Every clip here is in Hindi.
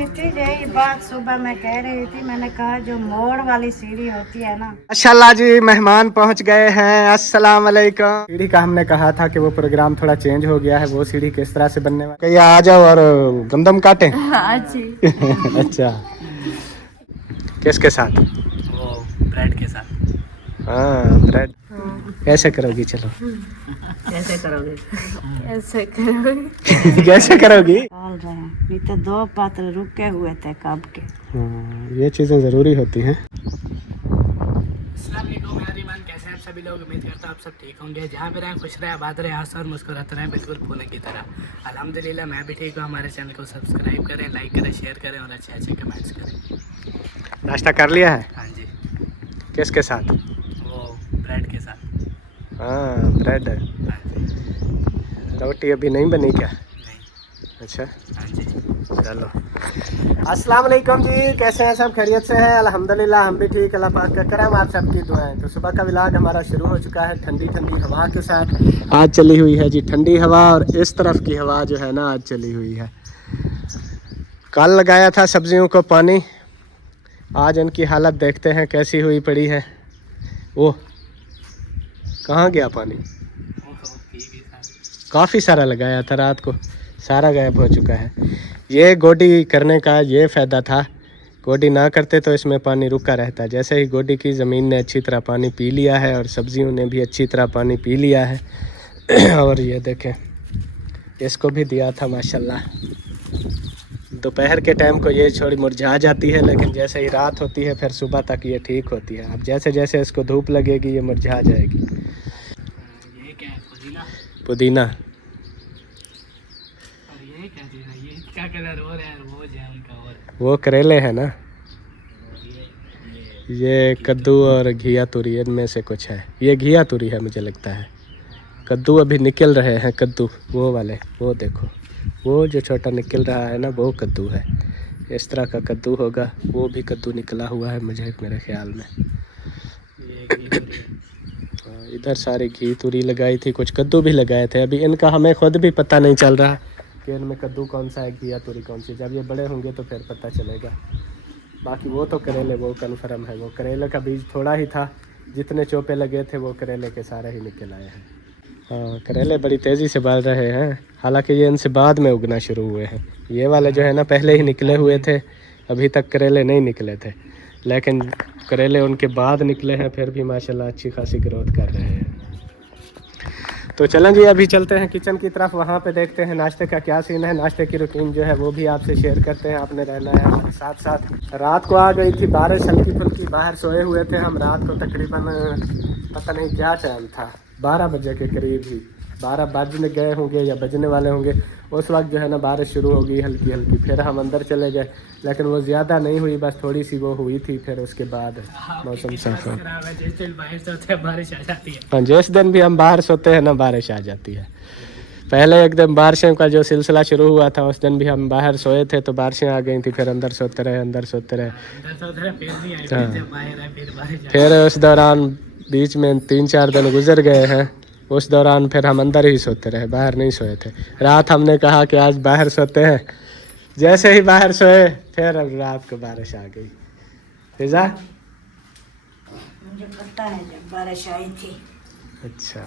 रही थी, यही बात सुबह मैं कह रही थी। मैंने कहा जो मोड़ वाली सीढ़ी होती है ना। माशाल्लाह जी, मेहमान पहुंच गए हैं। अस्सलाम वालेकुम। सीढ़ी का हमने कहा था कि वो प्रोग्राम थोड़ा चेंज हो गया है। वो सीढ़ी किस तरह से बनने वाली, कहिए आ जाओ और गंदम काटे। हाँ जी। अच्छा, किसके साथ? वो ब्रेड के साथ। हाँ, ब्रेड कैसे करोगी? चलो कैसे करोगे? कैसे करोगे? कैसे करोगी? डाल रहे हैं, नहीं तो 2 पात्र रुके हुए थे कब के। ये चीज़ें ज़रूरी होती हैं। अस्सलाम वालेकुम एवरीवन, कैसे हैं आप सभी लोग? उम्मीद करता हूँ आप सब ठीक होंगे। जहाँ पे रहें खुश रहें, आबाद रहें, हंस और मुस्कुराते रहें, बिल्कुल फूलों की तरह। अल्हम्दुलिल्लाह मैं भी ठीक हूँ। हमारे चैनल को सब्सक्राइब करें, लाइक करें, शेयर करें और अच्छे अच्छे कमेंट्स करें। नाश्ता कर लिया है? हाँ जी। किसके साथ? वो ब्रेड के साथ। हाँ, ब्रेड। हाँ जी। रोटी अभी नहीं बनी क्या? नहीं। अच्छा, हाँ जी। चलो। अस्सलाम वालेकुम जी, कैसे हैं सब? खैरियत से हैं? अल्हम्दुलिल्लाह हम भी ठीक, अल्लाह पाक का करम, आप सबकी दुआएं। तो सुबह का व्लॉग हमारा शुरू हो चुका है ठंडी ठंडी हवा के साथ। आज चली हुई है जी ठंडी हवा, और इस तरफ की हवा जो है ना आज चली हुई है। कल लगाया था सब्जियों को पानी, आज इनकी हालत देखते हैं कैसी हुई पड़ी है। वो कहाँ गया पानी? काफ़ी सारा लगाया था रात को, सारा गायब हो चुका है। ये गोडी करने का ये फ़ायदा था, गोडी ना करते तो इसमें पानी रुका रहता। जैसे ही गोडी की ज़मीन ने अच्छी तरह पानी पी लिया है और सब्जियों ने भी अच्छी तरह पानी पी लिया है। और ये देखें, इसको भी दिया था माशाल्लाह। दोपहर के टाइम को ये छोड़ी मुरझा जाती है, लेकिन जैसे ही रात होती है फिर सुबह तक ये ठीक होती है। अब जैसे जैसे इसको धूप लगेगी ये मुरझा जाएगी। ये क्या है? पुदीना। पुदीना। और ये क्या चीज़ है? ये क्या कलर हो रहा है? वो जो है उनका और वो करेले है ना, ये ये कद्दू और घिया तुरी इनमें से कुछ है। ये घिया तुरी है मुझे लगता है। कद्दू अभी निकल रहे हैं, कद्दू वो वाले, वो देखो वो जो छोटा निकल रहा है ना वो कद्दू है। इस तरह का कद्दू होगा, वो भी कद्दू निकला हुआ है मुझे मेरे ख्याल में। इधर सारी घी तुरी लगाई थी, कुछ कद्दू भी लगाए थे। अभी इनका हमें खुद भी पता नहीं चल रहा कि इनमें कद्दू कौन सा है, घिया तुरी कौन सी। जब ये बड़े होंगे तो फिर पता चलेगा। बाकी वो तो करेले, वो कन्फर्म है। वो करेले का बीज थोड़ा ही था, जितने चोपे लगे थे वो करेले के सारे ही निकल आए हैं। हाँ, करेले बड़ी तेज़ी से बढ़ रहे हैं, हालांकि ये इनसे बाद में उगना शुरू हुए हैं। ये वाले जो है ना पहले ही निकले हुए थे, अभी तक करेले नहीं निकले थे, लेकिन करेले उनके बाद निकले हैं, फिर भी माशाल्लाह अच्छी खासी ग्रोथ कर रहे हैं। तो चलें जी, अभी चलते हैं किचन की तरफ, वहाँ पे देखते हैं नाश्ते का क्या सीन है। नाश्ते की रूटीन जो है वो भी आपसे शेयर करते हैं, आपने रहना है हमारे साथ साथ। रात को आ गई थी बारिश हल्की फुल्की, बाहर सोए हुए थे हम रात को, तकरीबन पता नहीं क्या टाइम था, 12 बजे के करीब ही, 12 बजने गए होंगे या बजने वाले होंगे। उस वक्त जो है ना बारिश शुरू हो गई हल्की हल्की, फिर हम अंदर चले गए, लेकिन वो ज़्यादा नहीं हुई, बस थोड़ी सी वो हुई थी। फिर उसके बाद मौसम साफ हो। जिस दिन बाहर सोते हैं बारिश आ जाती है। हाँ, जिस दिन भी हम बाहर सोते हैं ना बारिश आ जाती है। पहले एकदम बारिशों का जो सिलसिला शुरू हुआ था उस दिन भी हम बाहर सोए थे तो बारिशें आ गई थी, फिर अंदर सोते रहे, अंदर सोते रहे। फिर नहीं आई, हाँ। जब बाहर आए फिर बारिश आ फिर उस दौरान बीच में 3-4 दिन गुजर गए हैं, उस दौरान फिर हम अंदर ही सोते रहे, बाहर नहीं सोए थे। रात हमने कहा कि आज बाहर सोते हैं, जैसे ही बाहर सोए फिर रात को बारिश आ गई। फिजा मुझे पता है जब बारिश आई थी। अच्छा,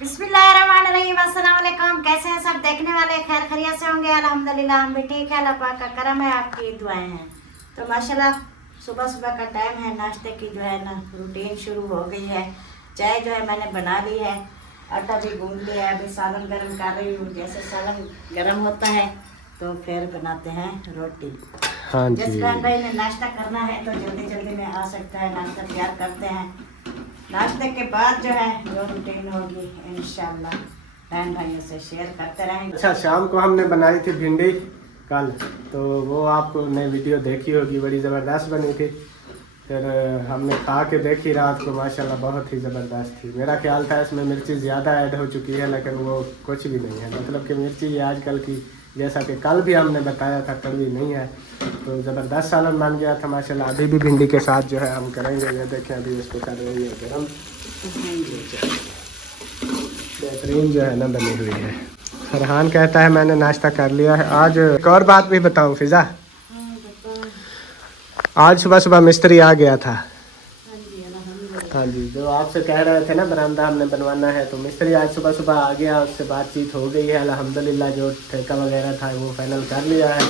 बिस्मिल्लाहिर्रहमानिर्रहीम, अस्सलाम वालेकुम। कैसे हैं सब देखने वाले? खैर खैरियत से होंगे? अल्हम्दुलिल्लाह हम भी ठीक है, अल्लाह पाक का करम है, आपकी दुआएं हैं। तो माशाल्लाह सुबह सुबह का टाइम है, नाश्ते की जो है ना रूटीन शुरू हो गई है। चाय जो है मैंने बना ली है, आटा भी गूंद लिया है, अभी सालन गर्म कर रही हूँ। जैसे सालन गर्म होता है तो फिर बनाते हैं रोटी। हाँ जिस जी। बहन भाई ने नाश्ता करना है तो जल्दी जल्दी में आ सकता है, नाश्ता तैयार करते हैं। नाश्ते के बाद जो है जो रूटीन होगी इंशाल्लाह बहन भाइयों से शेयर करते रहेंगे। अच्छा, शाम को हमने बनाई थी भिंडी कल, तो वो आपको ने वीडियो देखी होगी, बड़ी ज़बरदस्त बनी थी। फिर हमने खा के देखी रात को, माशाल्लाह बहुत ही ज़बरदस्त थी। मेरा ख्याल था इसमें मिर्ची ज़्यादा ऐड हो चुकी है, लेकिन वो कुछ भी नहीं है। मतलब कि मिर्ची आजकल की, जैसा कि कल भी हमने बताया था, कड़वी नहीं है। तो ज़बरदस्त सालन बन गया था माशाल्लाह। अभी भी भिंडी के साथ जो है हम करेंगे, ये देखें अभी इसको कर रही है गरम, बेहतरीन जो है ना बनी हुई है। फरहान कहता है मैंने नाश्ता कर लिया है। आज एक और बात भी बताऊं फिजा, आज सुबह सुबह मिस्त्री आ गया था। हाँ जी, जो आपसे कह रहे थे ना बरामदा हमने बनवाना है, तो मिस्त्री आज सुबह सुबह आ गया, उससे बातचीत हो गई है अल्हम्दुलिल्लाह। जो ठेका वगैरह था वो फाइनल कर लिया है,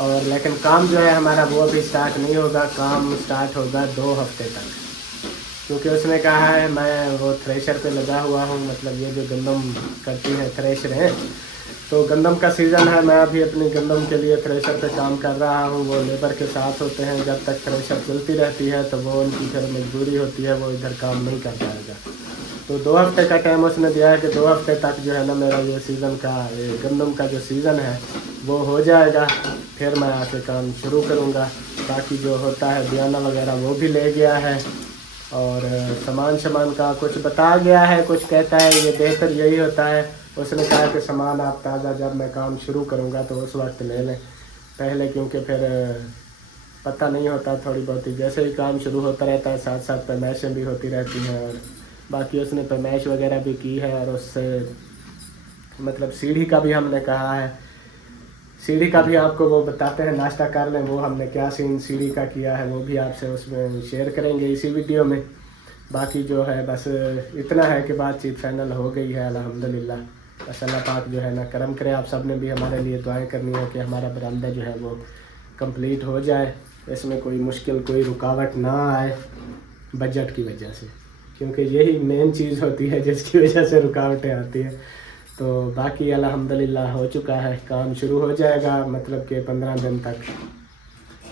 और लेकिन काम जो है हमारा वो अभी स्टार्ट नहीं होगा। काम स्टार्ट होगा 2 हफ्ते तक, क्योंकि उसने कहा है मैं वो थ्रेशर पे लगा हुआ हूँ, मतलब ये जो गंदम करती है थ्रेशर है, तो गंदम का सीज़न है। मैं अभी अपनी गंदम के लिए थ्रेशर पे काम कर रहा हूँ। वो लेबर के साथ होते हैं, जब तक थ्रेशर चलती रहती है तो वो उनकी फिर मजबूरी होती है, वो इधर काम नहीं कर पाएगा। तो 2 हफ्ते का टाइम उसने दिया है कि 2 हफ्ते तक जो है ना मेरा ये सीज़न का, ये गंदम का जो सीज़न है वो हो जाएगा, फिर मैं आके काम शुरू करूँगा। बाकी जो होता है बयाना वगैरह वो भी ले गया है, और सामान का कुछ बता गया है, कुछ कहता है ये बेहतर यही होता है। उसने कहा कि सामान आप ताज़ा जब मैं काम शुरू करूँगा तो उस वक्त ले लें पहले, क्योंकि फिर पता नहीं होता थोड़ी बहुत ही, जैसे ही काम शुरू होता रहता है साथ साथ पैमाइशें भी होती रहती हैं। और बाकी उसने पैमाइश वगैरह भी की है, और उससे मतलब सीढ़ी का भी हमने कहा है, सीढ़ी का भी आपको वो बताते हैं, नाश्ता कर लें वो हमने क्या सीन सीढ़ी का किया है वो भी आपसे उसमें शेयर करेंगे इसी वीडियो में। बाकी जो है बस इतना है कि बातचीत फाइनल हो गई है अल्हम्दुलिल्लाह। बस अल्लाह पाक जो है ना करम करे। आप सब ने भी हमारे लिए दुआएं करनी है कि हमारा बरामदा जो है वो कंप्लीट हो जाए, इसमें कोई मुश्किल कोई रुकावट ना आए बजट की वजह से, क्योंकि यही मेन चीज़ होती है जिसकी वजह से रुकावटें आती हैं। तो बाकी अल्हम्दुलिल्लाह हो चुका है, काम शुरू हो जाएगा, मतलब कि 15 दिन तक।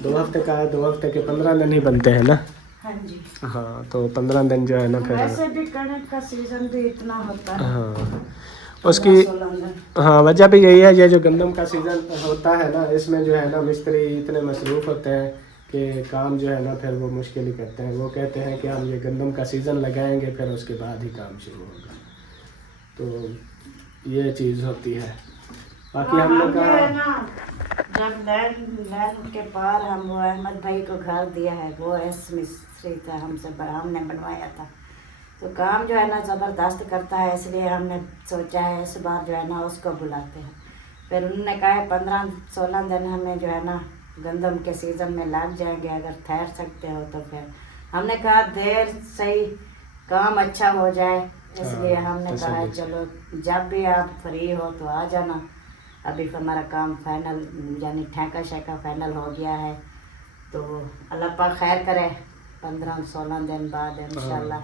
2 हफ्ते का है, 2 हफ्ते के 15 दिन ही बनते हैं ना। हाँ जी, हाँ, तो 15 दिन जो है ना फिर वैसे भी कणक का सीजन भी इतना होता है। हाँ, उसकी हाँ वजह भी यही है, ये जो गंदम का सीज़न होता है ना, इसमें जो है ना मिस्त्री इतने मसरूफ़ होते हैं कि काम जो है ना फिर वो मुश्किल ही करते हैं। वो कहते हैं कि हम ये गंदम का सीज़न लगाएंगे, फिर उसके बाद ही काम शुरू होगा। तो ये चीज़ होती है। बाकी हम लोग का जब लैंड के पार हम वो अहमद भाई को घर दिया है, वो एस मिस्त्री था, हमसे हमने बनवाया था। तो काम जो है ना ज़बरदस्त करता है, इसलिए हमने सोचा है इस बार जो है ना उसको बुलाते हैं। फिर उन्होंने कहा है 15-16 दिन हमें जो है ना गंदम के सीज़न में लग जाएंगे, अगर ठहर सकते हो तो। फिर हमने कहा देर सही काम अच्छा हो जाए, इसलिए हमने कहा है चलो जब भी आप फ्री हो तो आ जाना। अभी हमारा काम फाइनल यानी ठेका शेका फाइनल हो गया है, तो अल्लाह पाक खैर करे, 15-16 दिन बाद इंशाल्लाह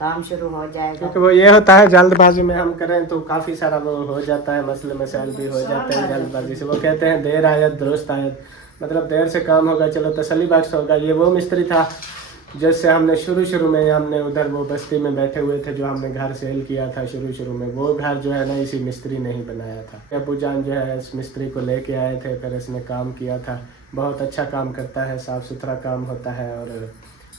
काम शुरू हो जाएगा। क्योंकि वो ये होता है जल्दबाजी में हम करें तो काफ़ी सारा वो हो जाता है, मसले मसाइल भी हो जाते हैं जल्दबाजी से। वो कहते हैं देर आयत दुरुस्त आयत, मतलब देर से काम होगा चलो तसल्ली बख्श होगा। ये वो मिस्त्री था जिससे हमने शुरू में हमने उधर वो बस्ती में बैठे हुए थे, जो हमने घर सेल किया था शुरू में, वो घर जो है ना इसी मिस्त्री ने ही बनाया था। अबू जान जो है इस मिस्त्री को लेके आए थे, फिर इसने काम किया था। बहुत अच्छा काम करता है, साफ़ सुथरा काम होता है। और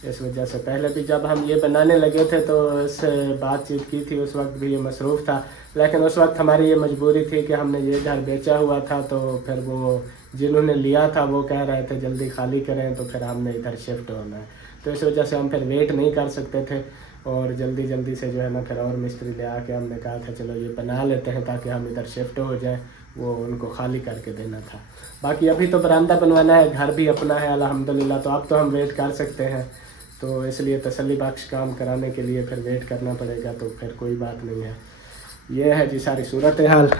इस वजह से पहले भी जब हम ये बनाने लगे थे तो इससे बातचीत की थी, उस वक्त भी ये मसरूफ़ था। लेकिन उस वक्त हमारी ये मजबूरी थी कि हमने ये घर बेचा हुआ था, तो फिर वो जिन्होंने लिया था वो कह रहे थे जल्दी खाली करें, तो फिर हमने इधर शिफ्ट होना है। तो इस वजह से हम फिर वेट नहीं कर सकते थे, और जल्दी से जो है ना फिर और मिस्त्री ले आके हमने कहा था चलो ये बना लेते हैं ताकि हम इधर शिफ्ट हो जाए। वो उनको खाली करके देना था। बाकी अभी तो बरामदा बनवाना है, घर भी अपना है अल्हम्दुलिल्लाह, तो अब तो हम वेट कर सकते हैं। तो इसलिए तसल्ली बख्श काम कराने के लिए फिर वेट करना पड़ेगा, तो फिर कोई बात नहीं है। ये है जी सारी सूरत हाल।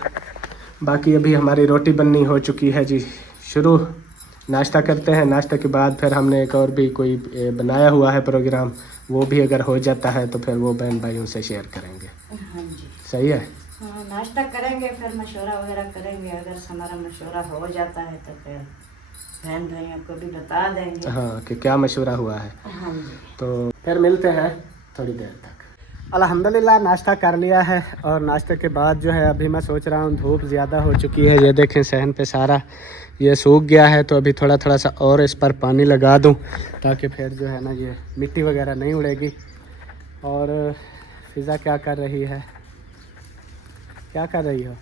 बाकी अभी हमारी रोटी बननी हो चुकी है जी शुरू। नाश्ता करते हैं, नाश्ते के बाद फिर हमने एक और भी कोई बनाया हुआ है प्रोग्राम, वो भी अगर हो जाता है तो फिर वो बहन भाइयों से शेयर करेंगे। हाँ जी, सही है। हाँ, नाश्ता करेंगे, फिर मशवरा वगैरह करेंगे। अगर हमारा मशवरा हो जाता है तो फिर बहन भाइयों को भी बता देंगे हाँ कि क्या मशवरा हुआ है। हाँ जी, तो फिर मिलते हैं थोड़ी देर तक। अल्हम्दुलिल्लाह नाश्ता कर लिया है, और नाश्ते के बाद जो है अभी मैं सोच रहा हूँ धूप ज़्यादा हो चुकी है, ये देखें सहन पे सारा ये सूख गया है, तो अभी थोड़ा सा और इस पर पानी लगा दूँ ताकि फिर जो है ना ये मिट्टी वगैरह नहीं उड़ेगी। और फिज़ा क्या कर रही है, क्या कर रही हो?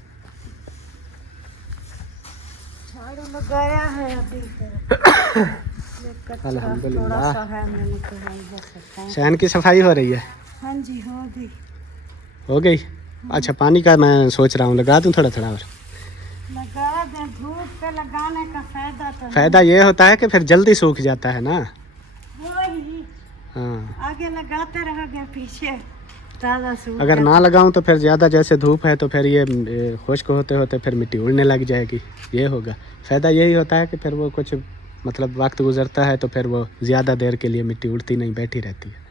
झाड़ू लगाया है अभी। अल्हम्दुलिल्लाह सहन की सफाई हो रही है। हाँ जी, हो गई। हो गई। अच्छा पानी का मैं सोच रहा हूँ लगा दूँ थोड़ा थोड़ा और। लगा दे, धूप पे लगाने का फायदा तो फ़ायदा ये होता है कि फिर जल्दी सूख जाता है ना। वही हाँ आगे लगाते रहोगे पीछे ताज़ा सूख अगर ना लगाऊं तो फिर ज़्यादा जैसे धूप है तो फिर ये खुश्क होते होते फिर मिट्टी उड़ने लग जाएगी, ये होगा। फ़ायदा यही होता है कि फिर वो कुछ मतलब वक्त गुजरता है तो फिर वो ज़्यादा देर के लिए मिट्टी उड़ती नहीं, बैठी रहती है।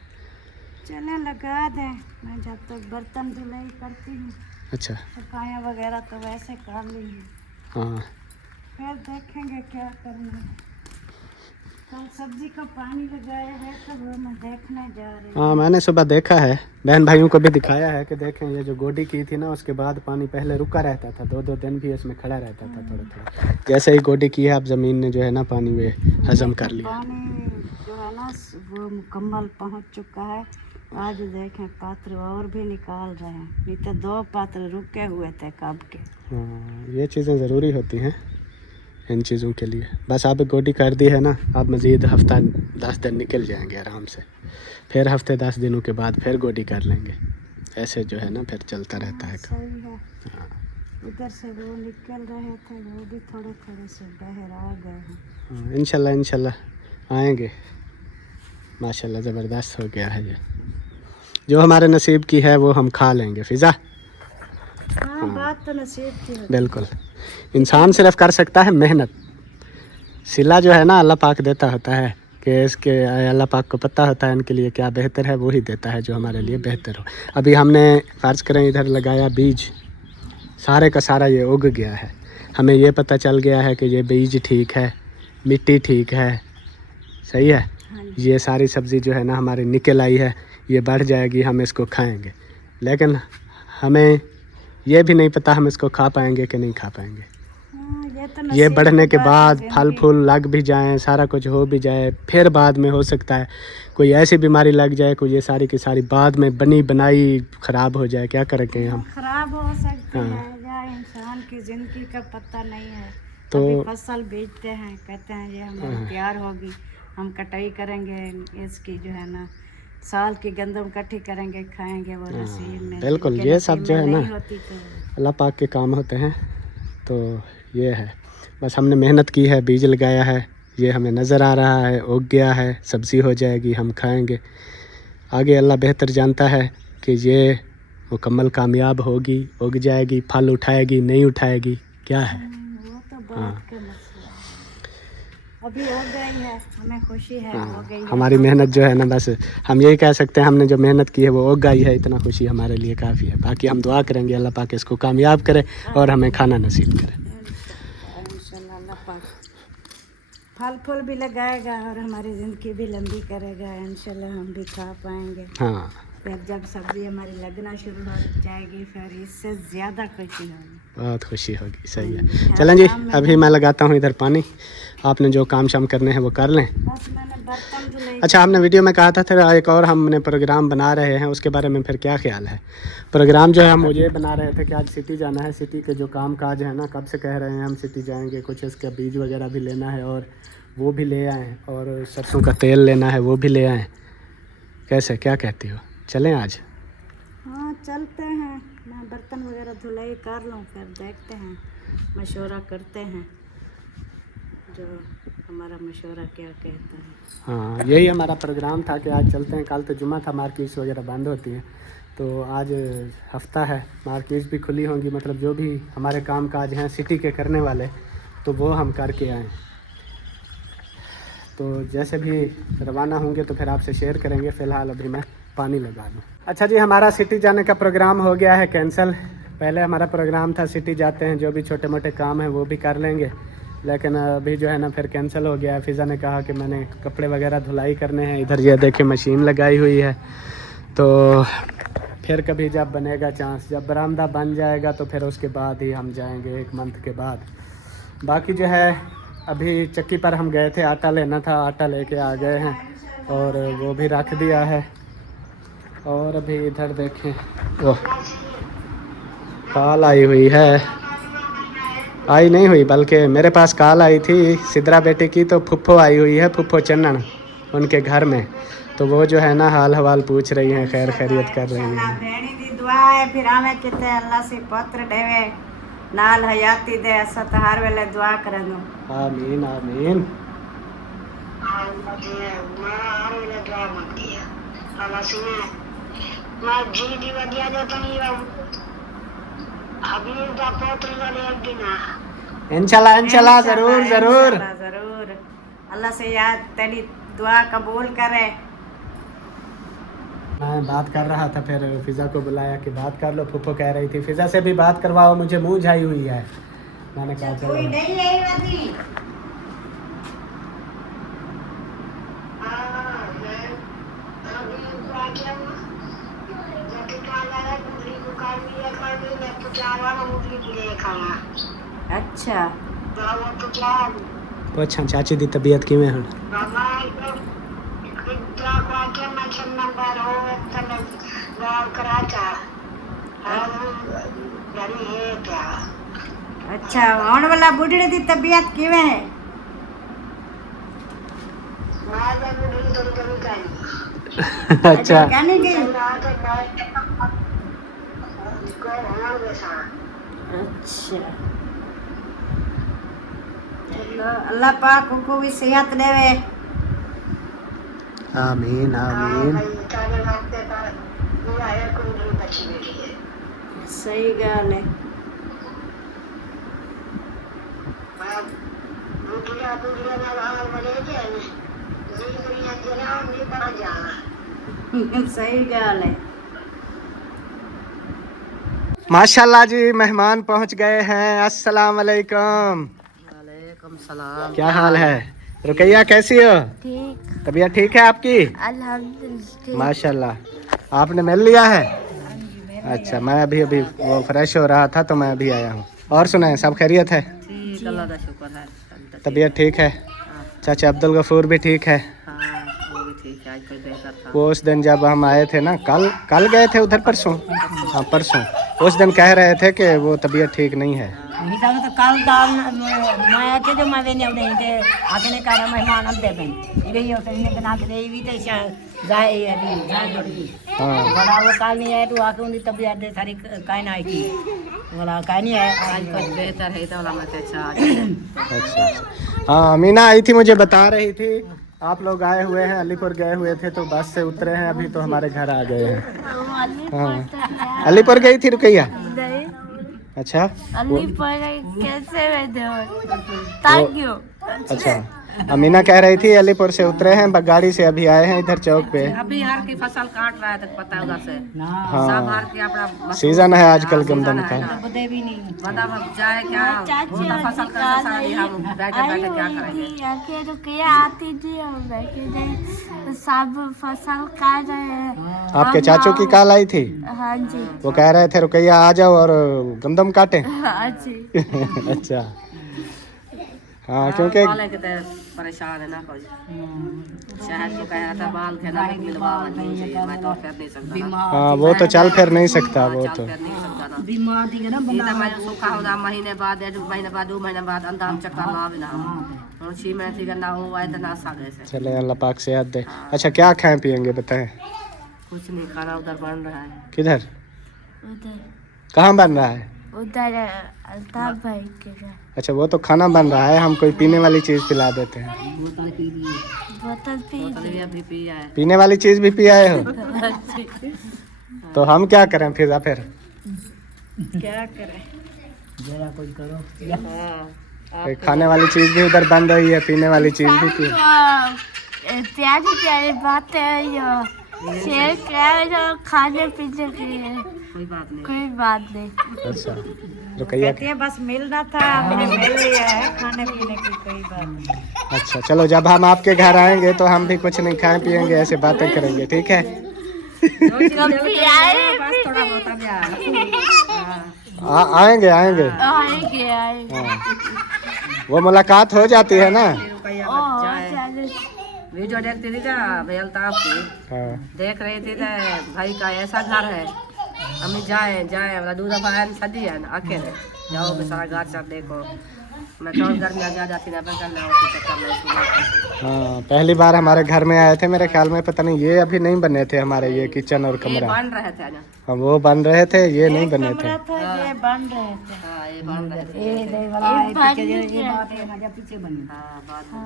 चले लगा दें, मैं जब तक बर्तन धुलाई करती हूँ, अच्छा सफाइयाँ वगैरह तो वैसे कर ली हैं, हाँ फिर देखेंगे क्या करना है। कल सब्जी का पानी लगाया है तो वो मैं देखने जा रही हूँ। हाँ मैंने सुबह देखा है, बहन भाइयों को भी दिखाया है कि देखें ये जो गोडी की थी ना उसके बाद पानी पहले रुका रहता था, 2-2 दिन भी इसमें खड़ा रहता था थोड़ा थोड़ा। जैसे ही गोडी की है अब ज़मीन ने जो है ना पानी वे हजम कर लिया। पानी जो है ना वो मुकम्मल पहुँच चुका है। आज देखें पात्र और भी निकाल रहे हैं, नहीं तो 2 पात्र रुके हुए थे कब के। हाँ ये चीज़ें ज़रूरी होती हैं इन चीज़ों के लिए। बस आप गोडी कर दी है ना, आप मज़ीद हफ्ता 10 दिन निकल जाएंगे आराम से, फिर हफ्ते 10 दिनों के बाद फिर गोडी कर लेंगे। ऐसे जो है ना फिर चलता रहता है काम। सही है। हाँ उधर से वो निकल रहे थे, वो भी थोड़े थोड़े से बहर आ गए हैं। हाँ, इंशाल्लाह आएंगे। माशाल्लाह ज़बरदस्त हो गया है ये, जो हमारे नसीब की है वो हम खा लेंगे। फ़िज़ा हाँ बात तो नसीब की है। बिल्कुल, इंसान सिर्फ कर सकता है मेहनत। सिला जो है ना अल्लाह पाक देता होता है कि इसके अल्लाह पाक को पता होता है इनके लिए क्या बेहतर है, वो ही देता है जो हमारे लिए बेहतर हो। अभी हमने फ़र्ज़ करें इधर लगाया बीज, सारे का सारा ये उग गया है, हमें ये पता चल गया है कि ये बीज ठीक है, मिट्टी ठीक है, सही है। ये सारी सब्ज़ी जो है ना हमारी निकल आई है, ये बढ़ जाएगी, हम इसको खाएंगे। लेकिन हमें ये भी नहीं पता हम इसको खा पाएंगे कि नहीं खा पाएंगे। हाँ, ये तो ये नसीब बढ़ने की के बात बाद है फल जिंदगी। फूल लग भी जाएं, सारा कुछ हो भी जाए, फिर बाद में हो सकता है कोई ऐसी बीमारी लग जाए, कोई ये सारी की सारी बाद में बनी बनाई ख़राब हो जाए, क्या करेंगे हम। खराब हो सकती हाँ। है या इंसान की जिंदगी का पता नहीं है। तो अभी फसल बेचते हैं, कहते हैं ये हमारी तैयार होगी, हम कटाई करेंगे इसकी जो है ना, साल की गंदम इकट्ठी करेंगे, खाएंगे, वो नसीब में। बिल्कुल, जिनके ये नसीब सब जो में है ना नहीं होती तो अल्लाह पाक के काम होते हैं। तो ये है, बस हमने मेहनत की है, बीज लगाया है, ये हमें नज़र आ रहा है, उग गया है, सब्ज़ी हो जाएगी, हम खाएंगे। आगे अल्लाह बेहतर जानता है कि ये मुकम्मल कामयाब होगी, उग जाएगी, फल उठाएगी नहीं उठाएगी, क्या है। वो तो बात का मसला है। अभी हो गई है, हमें खुशी है, हो गई है। हमारी मेहनत जो है ना, बस हम यही कह सकते हैं हमने जो मेहनत की है वो उग गई है, इतना खुशी हमारे लिए काफ़ी है। बाकी हम दुआ करेंगे अल्लाह पाक इसको कामयाब करे और हमें खाना नसीब करे। इंशाल्लाह अल्लाह पाक फल फूल भी लगाएगा और हमारी ज़िंदगी भी लंबी करेगा, इंशाल्लाह हम भी खा पाएंगे। हाँ फिर जब सब्ज़ी हमारी लगना शुरू हो जाएगी फिर इससे ज़्यादा खुशी होगी। बहुत खुशी होगी, सही है। चलें जी, अभी मैं लगाता हूँ इधर पानी, आपने जो काम शाम करने हैं वो कर लें। बस मैंने बर्तन धुलाई। अच्छा, हमने वीडियो में कहा था एक और हमने प्रोग्राम बना रहे हैं, उसके बारे में फिर क्या ख्याल है। प्रोग्राम जो है हम मुझे बना रहे थे कि आज सिटी जाना है, सिटी के जो काम काज है ना, कब से कह रहे हैं हम सिटी जाएंगे, कुछ इसका बीज वगैरह भी लेना है और वो भी ले आएँ, और सरसों का तेल लेना है वो भी ले आएँ। कैसे, क्या कहती हो, चलें आज? हाँ चलते हैं, मैं बर्तन वगैरह धुलाई कर लूँ, फिर देखते हैं, मशवरा करते हैं जो हमारा मशवरा क्या कहता है। हाँ यही हमारा प्रोग्राम था कि आज चलते हैं। कल तो जुमा था, मार्केट्स वगैरह बंद होती हैं, तो आज हफ्ता है, मार्केट्स भी खुली होंगी, मतलब जो भी हमारे काम काज हैं सिटी के करने वाले तो वो हम करके आएँ। तो जैसे भी रवाना होंगे तो फिर आपसे शेयर करेंगे। फ़िलहाल अभी मैं पानी लगा दूँ। अच्छा जी, हमारा सिटी जाने का प्रोग्राम हो गया है कैंसिल। पहले हमारा प्रोग्राम था सिटी जाते हैं, जो भी छोटे मोटे काम हैं वो भी कर लेंगे, लेकिन अभी जो है ना फिर कैंसिल हो गया है। फ़िज़ा ने कहा कि मैंने कपड़े वगैरह धुलाई करने हैं, इधर ये देखिए मशीन लगाई हुई है, तो फिर कभी जब बनेगा चांस, जब बरामदा बन जाएगा तो फिर उसके बाद ही हम जाएंगे, 1 मंथ के बाद। बाकी जो है अभी चक्की पर हम गए थे, आटा लेना था, आटा लेके आ गए हैं और वो भी रख दिया है। और अभी इधर देखें, वो कॉल आई हुई है, आई नहीं हुई बल्कि मेरे पास कॉल आई थी सिद्रा बेटे की, तो फुफ्फो आई हुई है, फुफ्फो चन्नन उनके घर में, तो वो जो है ना हाल हवाल पूछ रही हैं, खैर खैरियत कर रही हैं। दुआ है फिर हमें कितने अल्लाह से पत्र देवे नाल हयाती दे ऐसा तो हर वेले दुआ करन आमीन आमीन। इंशाल्लाह इंशाल्लाह जरूर जरूर। जरूर अल्लाह से याद तेरी दुआ कबूल करे। मैं बात कर रहा था फिर फिजा को बुलाया कि बात कर लो। फूफो कह रही थी फिजा से भी बात करवाओ, मुझे मुंह झाई हुई है। मैंने कहा चलो कोई नहीं है वाली अच्छा अच्छा चाची दी तबीयत किवें हुण? अच्छा आने वाला बुढ़ी दी तबीयत किवें है? अच्छा कहने की अच्छा चलो अल्लाह पाक को भी सेहत देवे। आमीन आमीन। सही गल है। सही गल है। माशाल्लाह जी मेहमान पहुंच गए हैं। अस्सलाम वालेकुम। वालेकुम सलाम। क्या हाल है? रुकैया कैसी हो? ठीक तबीयत ठीक है आपकी? अल्हम्दुलिल्लाह। माशाल्लाह। आपने मिल लिया है? अच्छा मैं अभी अभी वो फ्रेश हो रहा था तो मैं अभी आया हूँ। और सुनाएं सब खैरियत है? ठीक अल्लाह का शुक्र है। तबीयत ठीक है? चाचा अब्दुल गफूर भी ठीक है? हाँ वो भी ठीक है, आज कोई बेहतर था। वो उस दिन जब हम आए थे ना कल गए थे उधर परसों। हाँ परसों उस दिन कह रहे थे कि वो तबीयत ठीक नहीं है। हिसाब तो कल दाम मैं आके जो मैं वेने उन्हें ते आके ने कहा मेहमान हम दे बन ये ही होते ने बना के दे भी तो जाए अभी जाए जोड़ी। हाँ बड़ा वो कल नहीं आए तो आके उनकी तबीयत दे सारी काइन आई थी वाला काई नहीं है आज कुछ बेहतर है तो वाला मैं अच्छा अच्छा अच्छा। हाँ मीना आई थी मुझे बता रही थी आप लोग आए हुए हैं अलीपुर गए हुए थे तो बस से उतरे हैं अभी तो हमारे घर आ गए हैं। हाँ अलीपुर गई थी रुकैया? अच्छा कैसे अच्छा अमीना कह रही थी अलीपुर से उतरे हैं गाड़ी से अभी आए हैं इधर चौक पे। अभी हर की फसल काट रहा है तक पता होगा से हाँ सब हर की अपना सीजन है आजकल गंदम का। मतलब जाए क्या होता फसल का सारा हम बैठे बैठे क्या करेंगे। रुकिया आती थी और बैठे थे सब फसल काट रहे हैं। आपके चाचू की कॉल आई थी? हाँ जी वो कह रहे थे रुकैया आ जाओ और गंदम काटे। हाँ जी अच्छा हाँ क्योंकि वाले के परेशान है ना कोई शहर के कह रहा था बाल खेला मिलवा नहीं चाहिए मैं तो कर नहीं सकता। हाँ वो तो चल फिर नहीं सकता वो तो। कर नहीं सकता ना बीमार थी ना बंदा मैं सूखा होगा महीने बाद 2 महीने बाद अंदाम चक्कर ना बिना और 6 महीने थी ना हो आए तो ना सागे से चले अल्लाह पाक सेहत दे। अच्छा क्या खाएं पियेंगे बताएं? कुछ नहीं खाना उधर बन रहा है। किधर उधर कहाँ बन रहा है? उधर अल्ताफ भाई के घर। अच्छा वो तो खाना बन रहा है हम कोई पीने वाली चीज पिला देते हैं। बोतल पी लिए बोतल पी बोतल भी अभी पी है। पीने वाली चीज भी पी आए हो तो हम क्या करें फिर क्या करे जरा कुछ करो। हाँ खाने वाली चीज भी उधर बन रही है पीने वाली चीज भी पी। प्यारी प्यारी बातें हैं जो शेयर किया है जो खाने पीने के लिए कोई बात नहीं। कोई बात नहीं। अच्छा रुकैया कहती है बस मिलना था हमने मिल लिया है खाने पीने की कोई बात नहीं। अच्छा चलो जब हम आपके घर आएंगे तो हम भी कुछ नहीं खाएं पियेंगे ऐसे बातें करेंगे ठीक है? कभी आए बस थोड़ा बहुत अभी आएंगे आएंगे। आएंगे आएंगे। हाँ वो मुलाकात हो जाती है ना। वीडियो देखती थी ना भाई अल्ताफ की हाँ देख रही थी तो भाई का ऐसा घर है हमें जाए वाला 2 दफा सदी है अकेले जाओ बेचारा घर सब देखो हाँ, पहली बार हमारे घर में आए थे, मेरे ख्याल में पता नहीं ये अभी नहीं बने थे हमारे ये किचन और कमरा बन रहे थे ना। हाँ, वो बन रहे थे, ये नहीं बने थे। ये बन रहे थे। हाँ, ये बन रहे थे। ये दे वाला ये पीछे ये बात है ना, जब पीछे बनी। हाँ, बात में।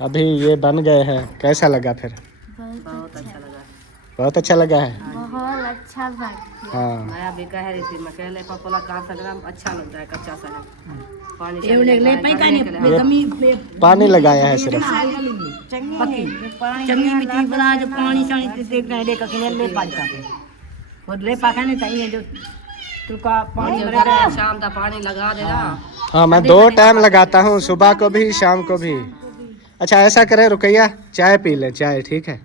अभी ये बन गए हैं, कैसा लगा फिर? बहुत अच्छा लगा। बहुत अच्छा लगा है। बहुत अच्छा लगा। हाँ, मैं भी कह रही थी, मैं कह ले पापा का सगरा अच्छा लगता है कच्चा सा है। पानी ये पानी लगाया है सिर्फ। चंगी मिट्टी बना जो पानी शानी देख रहे लेकर के ले पाता है और ले पाका नहीं चाहिए जो तुका पानी लगा शाम का पानी लगा देना। हाँ, मैं 2 टाइम लगाता हूँ, सुबह को भी शाम को भी। अच्छा ऐसा करें रुकैया, चाय पी ले, चाय ठीक है?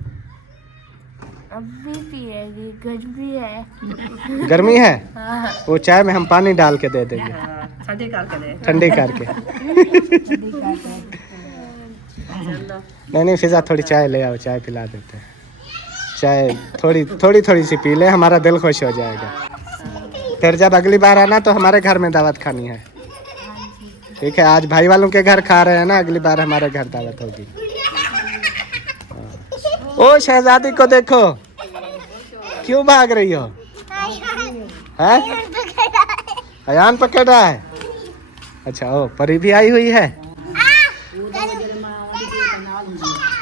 अभी पिएगी, गर्मी है। गर्मी है? वो चाय में हम पानी डाल के दे देंगे, ठंडी करके दे। ठंडी करके। नहीं फिजा थोड़ी चाय ले आओ, चाय पिला देते हैं। चाय थोड़ी सी पी ले, हमारा दिल खुश हो जाएगा। फिर जब अगली बार आना तो हमारे घर में दावत खानी है, ठीक है? आज भाई वालों के घर खा रहे हैं ना, अगली बार हमारे घर दावत होगी। ओ शहजादी को देखो, क्यों भाग रही हो? हैं? अयान पकड़ रहा है। अच्छा, ओ परी भी आई हुई है।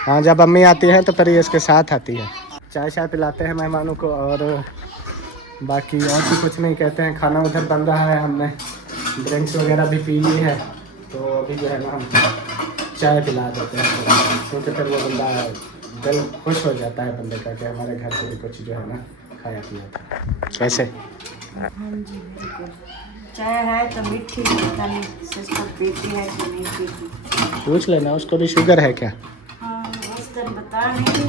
हाँ, जब अम्मी आती हैं तो परी इसके साथ आती है। चाय पिलाते हैं मेहमानों को, और बाकी और भी कुछ नहीं कहते हैं। खाना उधर बन रहा है, हमने ड्रिंक्स वगैरह भी पी ली है, तो अभी जो है ना हम चाय पिला देते हैं, क्योंकि फिर वो बंदा दिल खुश हो जाता है बंदे का कि हमारे घर से भी कुछ जो है ना खाया पिया। कैसे? चाय है तो मीठी, पता नहीं सिस्टर पीती है कि नहीं पीती। पूछ लेना उसको भी शुगर है क्या? हाँ, उस दिन बता नहीं,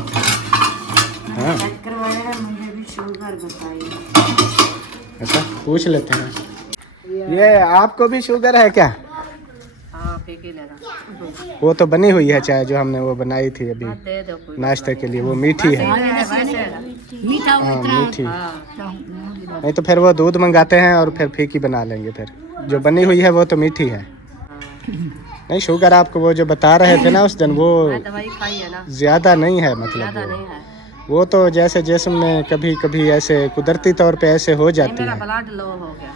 हाँ, चेक करवाया है, मुझे भी शुगर बताइए। अच्छा पूछ लेते हैं। ये आपको भी शुगर है क्या? हाँ, फीकी लेना। वो तो बनी हुई है चाय, जो हमने वो बनाई थी अभी दे दो कोई नाश्ते के लिए, वो मीठी है। मीठा हाँ मीठी। हाँ, नहीं तो फिर वो दूध मंगाते हैं और फिर फीकी बना लेंगे। फिर जो बनी हुई है वो तो मीठी है। नहीं, शुगर आपको वो जो बता रहे थे ना उस दिन, वो दवाई खाई है ना, ज्यादा नहीं है, मतलब ज्यादा नहीं है। वो तो जैसे जिस्म में कभी कभी ऐसे कुदरती तौर पे ऐसे हो जाती मेरा है। ब्लड लो हो गया,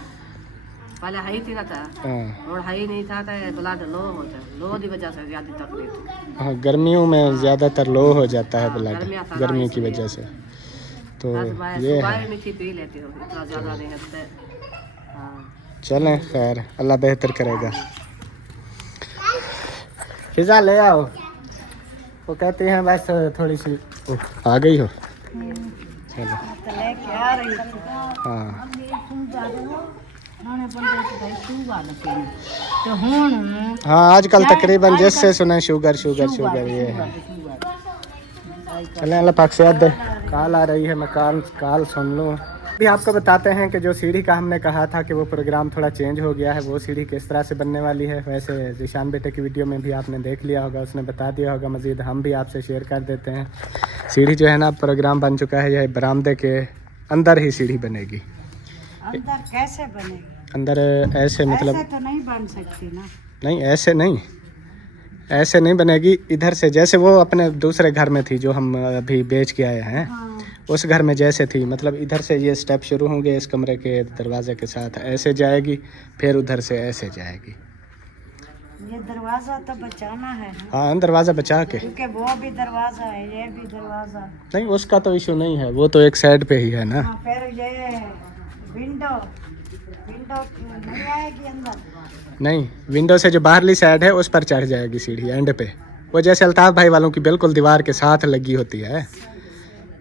पहले हाई थी ना था हाँ, और हाई नहीं था तो ब्लड लो होता है, लो की वजह से ज्यादा तकलीफ। हाँ, गर्मियों में ज़्यादातर लो हो जाता है ब्लड, गर्मियाँ था, गर्मी की इसलिए। वजह से। तो मैं ये सुबह है। में मीठी पी लेती हूँ, इतना ज्यादा नहीं है। हाँ, चलें, खैर अल्लाह बेहतर करेगा। फिजा ले आओ, वो कहती हैं बस थोड़ी सी। आ गई हो? चलो। हाँ, हाँ, आजकल तकरीबन जिससे सुने शुगर ये है। चलें, अल्लाह पाक सेहत दे। कॉल आ रही है, मैं कॉल सुन लूँ। अभी आपको बताते हैं कि जो सीढ़ी का हमने कहा था कि वो प्रोग्राम थोड़ा चेंज हो गया है, वो सीढ़ी किस तरह से बनने वाली है। वैसे जिशान बेटे की वीडियो में भी आपने देख लिया होगा, उसने बता दिया होगा, मज़ीद हम भी आपसे शेयर कर देते हैं। सीढ़ी जो है ना, प्रोग्राम बन चुका है, यह बरामदे के अंदर ही सीढ़ी बनेगी। अंदर कैसे बनेगी? अंदर ऐसे मतलब ऐसे तो नहीं बन सकती ना। नहीं, ऐसे नहीं बनेगी। इधर से जैसे वो अपने दूसरे घर में थी जो हम अभी बेच के आए हैं, हाँ। उस घर में जैसे थी, मतलब इधर से ये स्टेप शुरू होंगे इस कमरे के दरवाजे के साथ, ऐसे जाएगी, फिर उधर से ऐसे जाएगी। ये दरवाजा तो बचाना है ना? हाँ, दरवाज़ा बचा के, क्योंकि वो भी दरवाजा है, ये भी दरवाजा। नहीं उसका तो इशू नहीं है, वो तो एक साइड पे ही है ना। हाँ, फिर ये विंडो नहीं आएगी अंदर। नहीं, विंडो से जो बाहरली साइड है उस पर चढ़ जाएगी सीढ़ी एंड पे, वो जैसे अल्ताफ भाई वालों की बिल्कुल दीवार के साथ लगी होती है,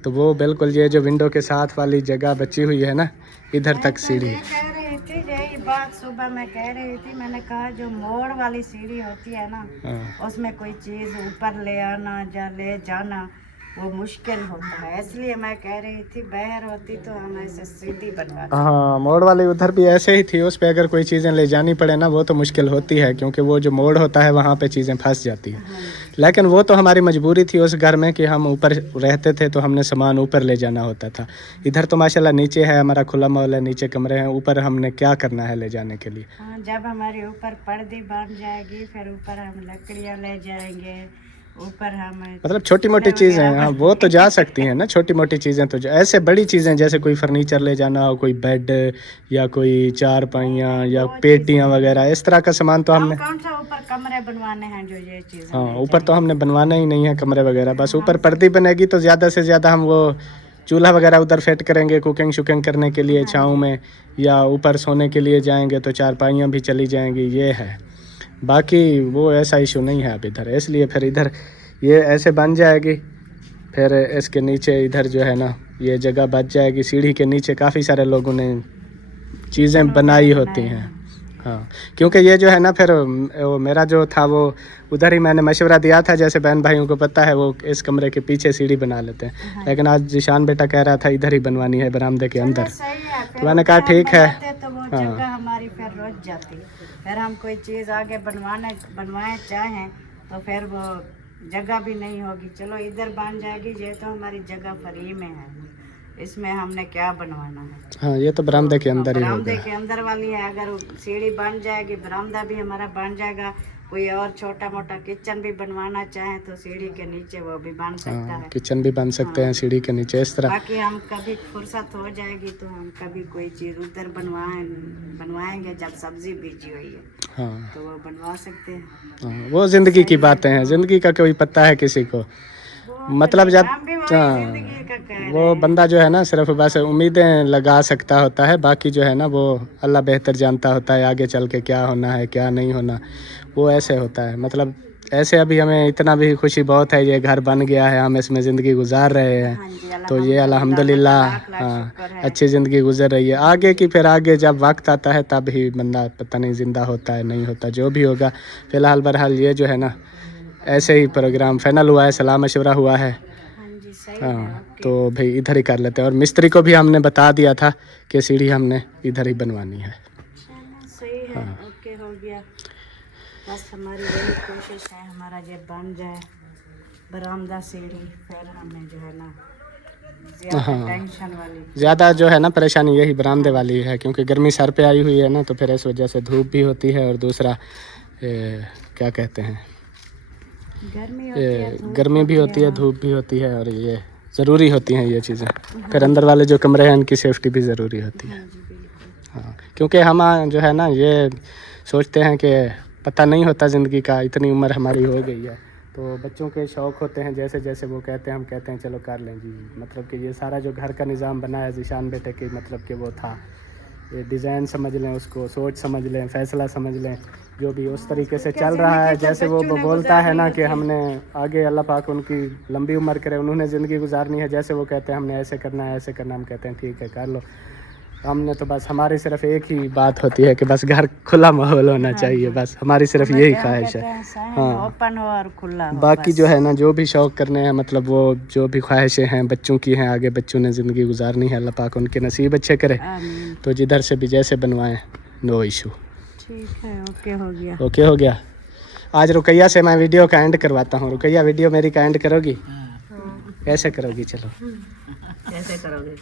तो वो बिल्कुल ये जो विंडो के साथ वाली जगह बची हुई है ना, इधर तक सीढ़ी। मैं कह रही थी, यही बात सुबह मैं कह रही थी, मैंने कहा जो मोड़ वाली सीढ़ी होती है ना, हाँ, उसमें कोई चीज़ ऊपर ले आना या ले जाना, वो मुश्किल होता है, इसलिए मैं कह रही थी बहर होती तो हम ऐसे सीधी बनवा। हाँ, मोड़ वाली उधर भी ऐसे ही थी, उस पे अगर कोई चीज़ें ले जानी पड़े ना वो तो मुश्किल होती है, क्योंकि वो जो मोड़ होता है वहाँ पे चीज़ें फंस जाती हैं। लेकिन वो तो हमारी मजबूरी थी उस घर में कि हम ऊपर रहते थे तो हमने सामान ऊपर ले जाना होता था। इधर तो माशाल्लाह नीचे है, हमारा खुला मॉल है, नीचे कमरे हैं, ऊपर हमने क्या करना है ले जाने के लिए। हाँ, जब हमारे ऊपर पर्दे बन जाएगी फिर ऊपर हम लकड़ियाँ ले जाएंगे, ऊपर हम मतलब छोटी मोटी चीज़ें, हाँ वो तो जा सकती हैं ना, छोटी मोटी चीज़ें तो ऐसे बड़ी चीज़ें जैसे कोई फर्नीचर ले जाना हो, कोई बेड या कोई चारपाइयाँ या पेटियाँ वगैरह, इस तरह का सामान तो हमने, कौन सा ऊपर कमरे बनवाने हैं जो ये चीज़ें। हाँ ऊपर तो हमने बनवाना ही नहीं है कमरे वगैरह, बस ऊपर पर्दी बनेगी तो ज़्यादा से ज़्यादा हम वो चूल्हा वगैरह उधर फिट करेंगे कुकिंग शुकिंग करने के लिए छाँव में, या ऊपर सोने के लिए जाएंगे तो चारपाइयाँ भी चली जाएंगी, ये है। बाकी वो ऐसा इशू नहीं है अब इधर, इसलिए फिर इधर ये ऐसे बन जाएगी, फिर इसके नीचे इधर जो है ना ये जगह बच जाएगी। सीढ़ी के नीचे काफ़ी सारे लोगों ने चीज़ें बनाई होती हैं, हाँ क्योंकि ये जो है ना फिर वो मेरा जो था वो उधर ही मैंने मशवरा दिया था, जैसे बहन भाइयों को पता है वो इस कमरे के पीछे सीढ़ी बना लेते हैं, लेकिन आज जिशान बेटा कह रहा था इधर ही बनवानी है बरामदे के अंदर, तो मैंने कहा ठीक है। तो वो जगह हमारी फिर रुक जाती, फिर हम कोई चीज़ आगे बनवाए चाहें तो फिर वो जगह भी नहीं होगी। चलो इधर बन जाएगी, ये तो हमारी जगह फ्री में है, इसमें हमने क्या बनवाना है। हाँ ये तो बरामदे के अंदर ही होगा, बरामदे के अंदर वाली है, अगर सीढ़ी बन जाएगी बरामदा भी हमारा बन जाएगा। कोई और छोटा मोटा किचन भी बनवाना चाहे तो सीढ़ी के नीचे वो भी बन सकता है, किचन भी बन सकते हैं सीढ़ी के नीचे इस तरह। बाकी हम कभी फुर्सत हो जाएगी तो हम कभी कोई चीज़ उधर बनवाएंगे जब सब्जी बीजी हुई है, हाँ तो वो बनवा सकते हैं। हाँ, वो ज़िंदगी की बातें हैं, ज़िंदगी का कोई पता है किसी को, मतलब जब वो बंदा जो है ना सिर्फ बस उम्मीदें लगा सकता होता है, बाकी जो है ना वो अल्लाह बेहतर जानता होता है आगे चल के क्या होना है क्या नहीं होना, वो ऐसे होता है। मतलब ऐसे अभी हमें इतना भी खुशी बहुत है, ये घर बन गया है, हम इसमें ज़िंदगी गुजार रहे हैं, तो ये अल्हम्दुलिल्लाह हाँ अच्छी ज़िंदगी गुजर रही है। आगे की फिर आगे जब वक्त आता है तब ही बंदा पता नहीं ज़िंदा होता है नहीं होता, जो भी होगा। फ़िलहाल बहरहाल ये जो है ना ऐसे ही प्रोग्राम फाइनल हुआ है, सलाह मशवरा हुआ है, हाँ तो भाई इधर ही कर लेते हैं। और मिस्त्री को भी हमने बता दिया था कि सीढ़ी हमने इधर ही बनवानी है। सही है, ओके हो गया। बस हमारी यही कोशिश है हमारा ये बन जाए बरामदा सीढ़ी, फिर हमें जो है ना ज़्यादा टेंशन वाली, ज़्यादा जो है ना परेशानी यही बरामदे वाली है, क्योंकि गर्मी सर पे आई हुई है ना, तो फिर इस वजह से धूप भी होती है, और दूसरा क्या कहते हैं गर्मी भी होती है, धूप भी होती है, और ये ज़रूरी होती हैं ये चीज़ें। फिर अंदर वाले जो कमरे हैं उनकी सेफ्टी भी ज़रूरी होती है, हाँ क्योंकि हम जो है ना ये सोचते हैं कि पता नहीं होता ज़िंदगी का, इतनी उम्र हमारी हो गई है, तो बच्चों के शौक़ होते हैं जैसे जैसे वो कहते हैं हम कहते हैं चलो कर लें जी। मतलब कि ये सारा जो घर का निज़ाम बना है जिशान बेटे के, मतलब कि वो था ये डिज़ाइन समझ लें उसको, सोच समझ लें, फ़ैसला समझ लें, जो भी उस तरीके से चल रहा है। जैसे वो बोलता है ना कि हमने आगे अल्लाह पाक उनकी लंबी उम्र करे, उन्होंने ज़िंदगी गुजारनी है, जैसे वो कहते हैं हमने ऐसे करना है ऐसे करना, हम कहते हैं ठीक है कर लो। हमने तो बस हमारी सिर्फ एक ही बात होती है कि बस घर खुला माहौल होना चाहिए, बस हमारी सिर्फ यही ख्वाहिश है, हाँ ओपन हो और खुला हो। बाकी जो है ना जो भी शौक़ करने हैं, मतलब वो जो भी ख्वाहिशें हैं बच्चों की हैं, आगे बच्चों ने ज़िंदगी गुजारनी है, अल्लाह पाक उनके नसीब अच्छे करे, तो जिधर से भी जैसे बनवाएं नो इशू। ठीक है, ओके हो गया, ओके हो गया। आज रुकैया से मैं वीडियो का एंड करवाता हूँ। रुकैया वीडियो मेरी का एंड करोगी? कैसे करोगी? चलो कैसे करोगे?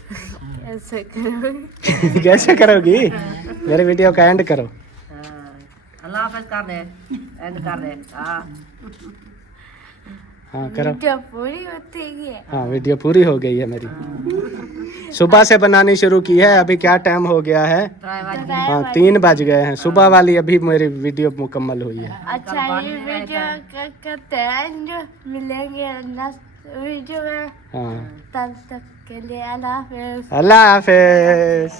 ऐसे करोगे? कैसे करोगी? मेरे वीडियो का एंड करो। अल्लाह हाफ़िज़ कर दे, एंड कर दे। हाँ करो। वीडियो पूरी होती है। हाँ वीडियो पूरी हो गई है मेरी, सुबह से बनानी शुरू की है। अभी क्या टाइम हो गया है? हाँ 3 बज गए हैं। सुबह वाली अभी मेरी वीडियो मुकम्मल हुई है। अच्छा ये वीडियो करते हैं जो मिलेंगे नेक्स्ट वीडियो में, हाँ तब तक के लिए अल्लाह हाफ़िज़। अल्लाह हाफिज़।